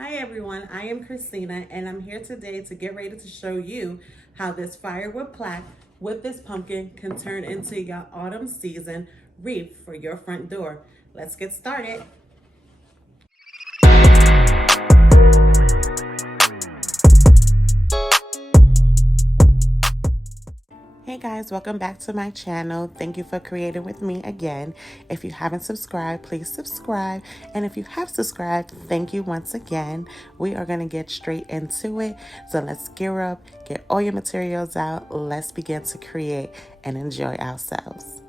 Hi everyone, I am Christina and I'm here today to get ready to show you how this firewood plaque with this pumpkin can turn into your autumn season wreath for your front door. Let's get started. Hey guys, welcome back to my channel. Thank you for creating with me again. If you haven't subscribed, please subscribe. And if you have subscribed, thank you once again. We are going to get straight into it. So let's gear up, get all your materials out. Let's begin to create and enjoy ourselves.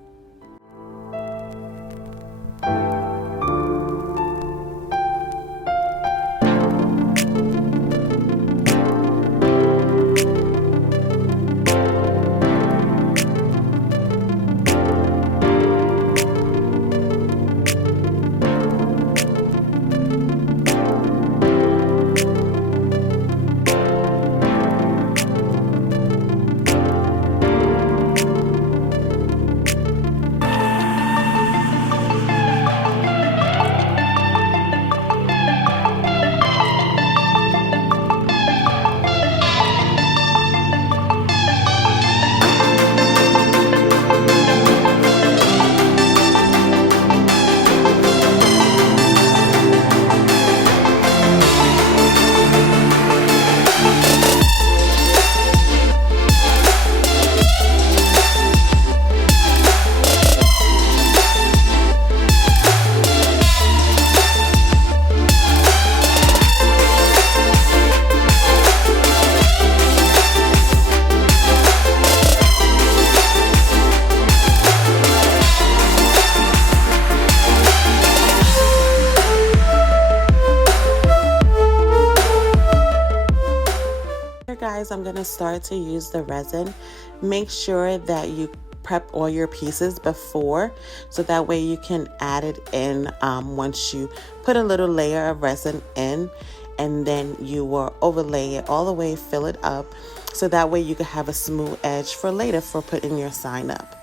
Guys, I'm going to start to use the resin. Make sure that you prep all your pieces before so that way you can add it in once you put a little layer of resin in, and then you will overlay it all the way, fill it up so that way you can have a smooth edge for later for putting your sign up.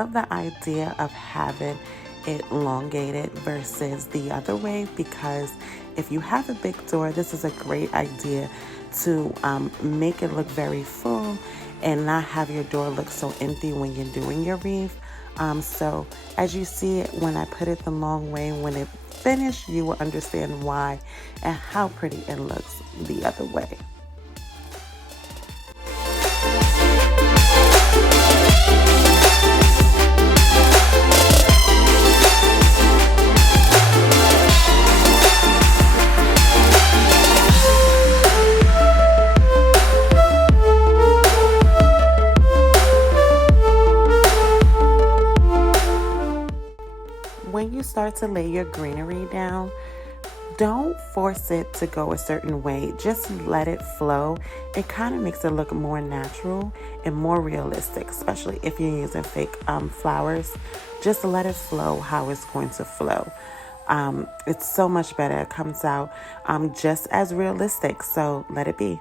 love the idea of having it elongated versus the other way, because if you have a big door, this is a great idea to make it look very full and not have your door look so empty when you're doing your wreath. So as you see it, when I put it the long way, when it finished, you will understand why and how pretty it looks the other way. When you start to lay your greenery down, don't force it to go a certain way. Just let it flow. It kind of makes it look more natural and more realistic, especially if you're using fake flowers. Just let it flow how it's going to flow. It's so much better. It comes out just as realistic, so let it be.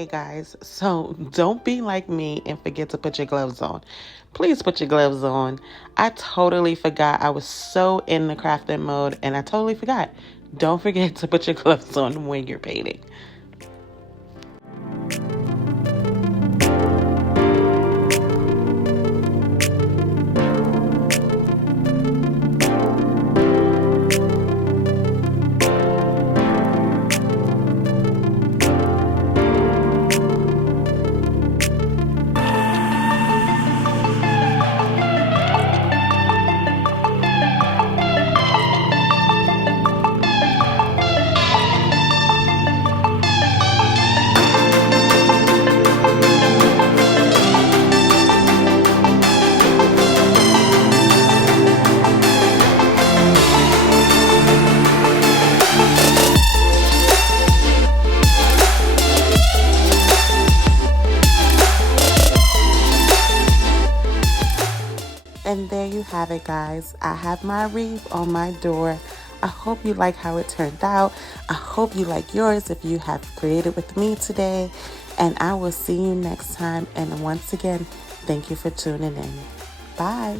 Okay, guys, so don't be like me and forget to put your gloves on. Please put your gloves on. I totally forgot. I was so in the crafting mode and I totally forgot. Don't forget to put your gloves on when you're painting. And there you have it, guys. I have my wreath on my door. I hope you like how it turned out. I hope you like yours if you have created with me today. And I will see you next time. And once again, thank you for tuning in. Bye.